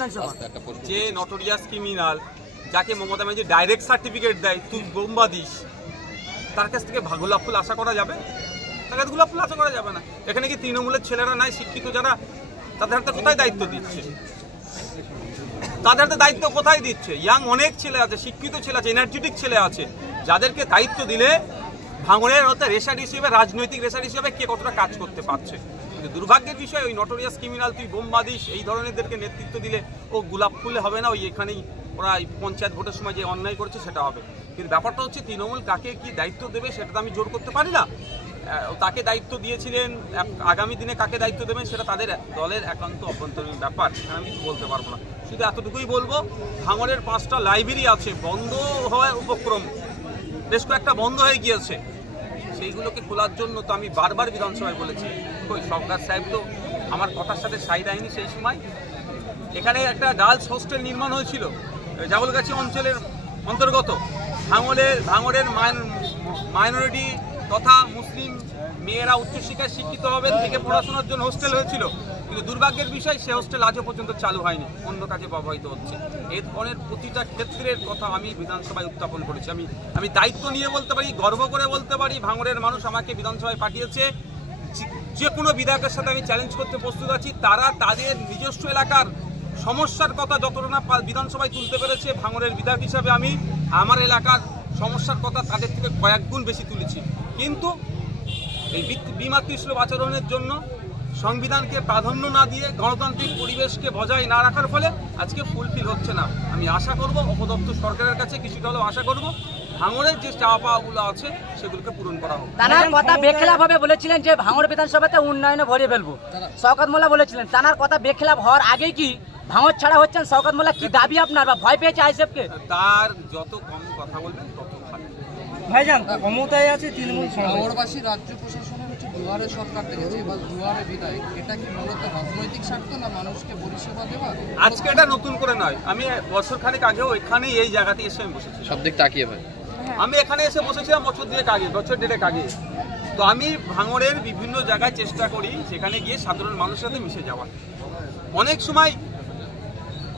বিধানসভা। যে notorious criminal যাকে মমতা ব্যানার্জি ডাইরেক্ট সার্টিফিকেট দেয় তুই বোম্বা দিস, তার কাছ থেকে গোলাপ ফুল আশা করা যাবে? তার কাছে গোলাপ ফুল আশা করা যাবে না। এখানে কি তৃণমূলের ছেলেরা নাই শিক্ষিত যারা, তাদের হাতে কোথায় দায়িত্ব দিচ্ছে? তাদের হাতে দায়িত্ব কোথায় দিচ্ছে? ইয়াং অনেক ছেলে আছে, শিক্ষিত ছেলে আছে, এনার্জেটিক ছেলে আছে, যাদেরকে দায়িত্ব দিলে ভাঙড়ের হতে রেশার হিসেবে, রাজনৈতিক রেশার হিসেবে কে কতটা কাজ করতে পারছে। কিন্তু দুর্ভাগ্যের বিষয় ওই নটোরিয়াস ক্রিমিনাল তুই বোম্বা দিস এই ধরনেরদেরকে নেতৃত্ব দিলে ও গোলাপ ফুলে হবে না, ওই এখানেই ওরা পঞ্চায়েত ভোটের সময় যে অন্যায় করছে সেটা হবে। কিন্তু ব্যাপারটা হচ্ছে তৃণমূল কাকে কি দায়িত্ব দেবে সেটা তো আমি জোর করতে পারি না। তাকে দায়িত্ব দিয়েছিলেন, আগামী দিনে কাকে দায়িত্ব দেবেন সেটা তাদের দলের একান্ত অভ্যন্তরীণ ব্যাপার, সেখানে আমি কিছু বলতে পারবো না। শুধু এতটুকুই বলবো, ভাঙড়ের 5টা লাইব্রেরি আছে বন্ধ হওয়ার উপক্রম, বেশ কয়েকটা বন্ধ হয়ে গিয়েছে, সেইগুলোকে খোলার জন্য তো আমি বারবার বিধানসভায় বলেছি। ওই সরকার সাহেব তো আমার কথার সাথে সাই দেয়নি সেই সময়। এখানে একটা গার্লস হোস্টেল নির্মাণ হয়েছিল জাবলগাছি অঞ্চলের অন্তর্গত। ভাঙড়ের মাইনরিটি তথা মুসলিম মেয়েরা উচ্চশিক্ষায় শিক্ষিত হবে থেকে পড়াশোনার জন্য হোস্টেল হয়েছিল, কিন্তু দুর্ভাগ্যের বিষয় সে হোস্টেল আজও পর্যন্ত চালু হয়নি, অন্য কাজে ব্যবহৃত হচ্ছে। এই ধরনের প্রতিটা ক্ষেত্রের কথা আমি বিধানসভায় উত্থাপন করেছি। আমি দায়িত্ব নিয়ে বলতে পারি, গর্ব করে বলতে পারি, ভাঙড়ের মানুষ আমাকে বিধানসভায় পাঠিয়েছে। যে কোনো বিধায়কের সাথে আমি চ্যালেঞ্জ করতে প্রস্তুত আছি। তারা তাদের নিজস্ব এলাকার সমস্যার কথা যতটা না বিধানসভায় তুলতে পেরেছে, ভাঙড়ের বিধায়ক হিসাবে আমি আমার এলাকার সমস্যার কথা তাদের থেকে কয়েক গুণ বেশি তুলেছি। কিন্তু এই বিমাতৃসুলভ আচরণের জন্য সংবিধানকে প্রাধান্য না দিয়ে গণতান্ত্রিক পরিবেশকে বজায় না রাখার ফলে আজকে ফুলফিল হচ্ছে না। আমি আশা করব অপদপ্ত সরকারের কাছে কিছুটা হলেও আশা করব ভাঙড়ের যে চাওয়া পাওয়াগুলো আছে সেগুলোকে পূরণ করা হবে। তানার কথা বেখেলাফভাবে বলেছিলেন যে ভাঙড় বিধানসভাতে উন্নয়নে ভরিয়ে ফেলবো, শওকত মোল্লা বলেছিলেন। তানার কথা বেখেলাফ হওয়ার আগেই কি ভাঙড় ছাড়া হচ্ছেন শওকত মোল্লা? কি দাবি আপনার, বা ভয় পেয়েছে আইএসএফকে? তার যত কম কথা বলবেন তত ভালো। ভাইজান ক্ষমতায় আছে তৃণমূল, ভাঙড়বাসী রাজ্য প্রশাসনের হচ্ছে দুয়ারে সরকার দেখেছে বা দুয়ারে বিধায়ক, এটা কি মূলত রাজনৈতিক স্বার্থ না মানুষকে পরিষেবা দেওয়া? আজকে এটা নতুন করে নয়, আমি বছর খানেক আগেও এখানেই এই জায়গাতে এসে আমি বসেছি। সব দিক তাকিয়ে ভাই আমি এখানে এসে বসেছিলাম বছর 1.5 আগে। তো আমি ভাঙড়ের বিভিন্ন জায়গায় চেষ্টা করি সেখানে গিয়ে সাধারণ মানুষের সাথে মিশে যাওয়ার। অনেক সময়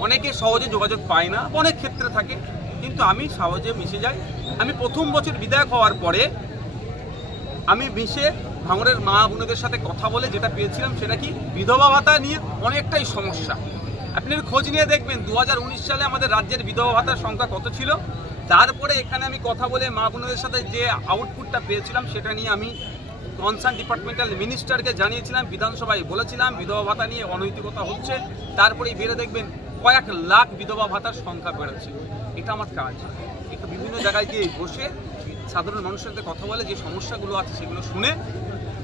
অনেকে সহজে যোগাযোগ পায় না, অনেক ক্ষেত্রে থাকে, কিন্তু আমি সহজে মিশে যাই। আমি প্রথম বছর বিধায়ক হওয়ার পরে আমি মিশে ভাঙড়ের মা বোনদের সাথে কথা বলে যেটা পেয়েছিলাম সেটা কি, বিধবা ভাতা নিয়ে অনেকটাই সমস্যা। আপনি খোঁজ নিয়ে দেখবেন 2019 সালে আমাদের রাজ্যের বিধবা ভাতার সংখ্যা কত ছিল। তারপরে এখানে আমি কথা বলে মা বোনদের সাথে যে আউটপুটটা পেয়েছিলাম সেটা নিয়ে আমি কনসার্ন ডিপার্টমেন্টাল মিনিস্টারকে জানিয়েছিলাম, বিধানসভায় বলেছিলাম বিধবা ভাতা নিয়ে অনৈতিকতা হচ্ছে। তারপরেই বেড়ে দেখবেন কয়েক লাখ বিধবা ভাতার সংখ্যা বেড়েছে। এটা আমার কাজ, একটু বিভিন্ন জায়গায় গিয়ে বসে সাধারণ মানুষের সাথে কথা বলে যে সমস্যাগুলো আছে সেগুলো শুনে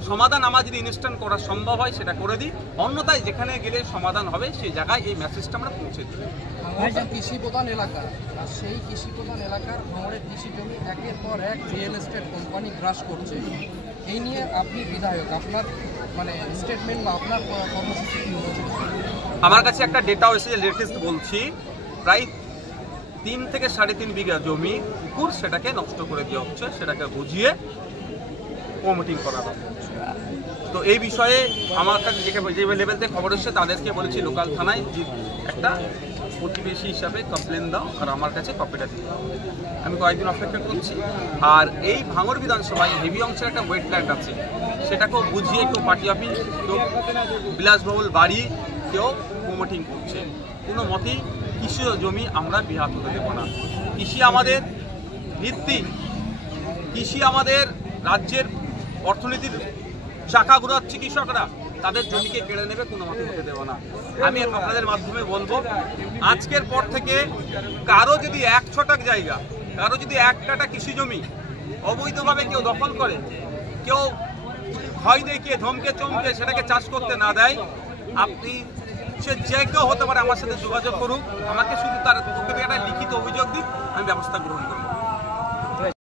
সমাধান আমার যদি ইনস্ট্যান্ট করা সম্ভব হয় সেটা করে দিই, অন্যথায় যেখানে গেলে সমাধান হবে সেই জায়গায় এই মেসেজটা আমরা পৌঁছে দিই। ভাঙড় কৃষি প্রধান এলাকা, আর সেই কৃষি প্রধান এলাকার ভাঙড়ের কৃষি জমি একের পর এক রিয়েল এস্টেট কোম্পানি গ্রাস করছে। এই নিয়ে আপনি বিধায়ক, আপনার মানে স্টেটমেন্ট বা আপনার কর্মসূচি কী হচ্ছে? আমার কাছে একটা ডেটাও এসেছে, লেটেস্ট বলছি, প্রায় 3 থেকে 3.5 বিঘা জমি পুকুর সেটাকে নষ্ট করে দেওয়া হচ্ছে, সেটাকে বুঝিয়ে প্রমোটিং করা হবে। তো এই বিষয়ে আমার কাছে যে লেভেল থেকে খবর এসছে তাদেরকে বলেছি লোকাল থানায় যে একটা প্রতিবেশী হিসাবে কমপ্লেন দাও আর আমার কাছে কপিটা দিতে। আমি কয়েকদিন অপেক্ষা করছি। আর এই ভাঙড় বিধানসভায় হেভি অংশের একটা ওয়েটল্যান্ড আছে, সেটাকেও বুঝিয়ে কেউ পার্টি অফিস, কেউ বিলাসবহুল বাড়ি, কেউ প্রমোটিং করছে। কোনো মতেই কৃষি জমি আমরা বিহাত হতে দেবো না। কৃষি আমাদের ভিত্তি, কৃষি আমাদের রাজ্যের অর্থনীতির চাকা ঘুরাচ্ছে কৃষকরা, তাদের জমিকে কেড়ে নেবে, কোনো মতে হতে দেবো না। আমি আপনাদের মাধ্যমে বলবো আজকের পর থেকে কারো যদি 1 ছটাক জায়গা, কারো যদি 1 কাটা কৃষি জমি অবৈধভাবে কেউ দখল করে, কেউ ভয় দেখিয়ে ধমকে চমকে সেটাকে চাষ করতে না দেয়, আপনি সে যে কেউ হতে পারে আমার সাথে যোগাযোগ করুন, আমাকে শুধু তার পক্ষ থেকে একটা লিখিত অভিযোগ দিন, আমি ব্যবস্থা গ্রহণ করব।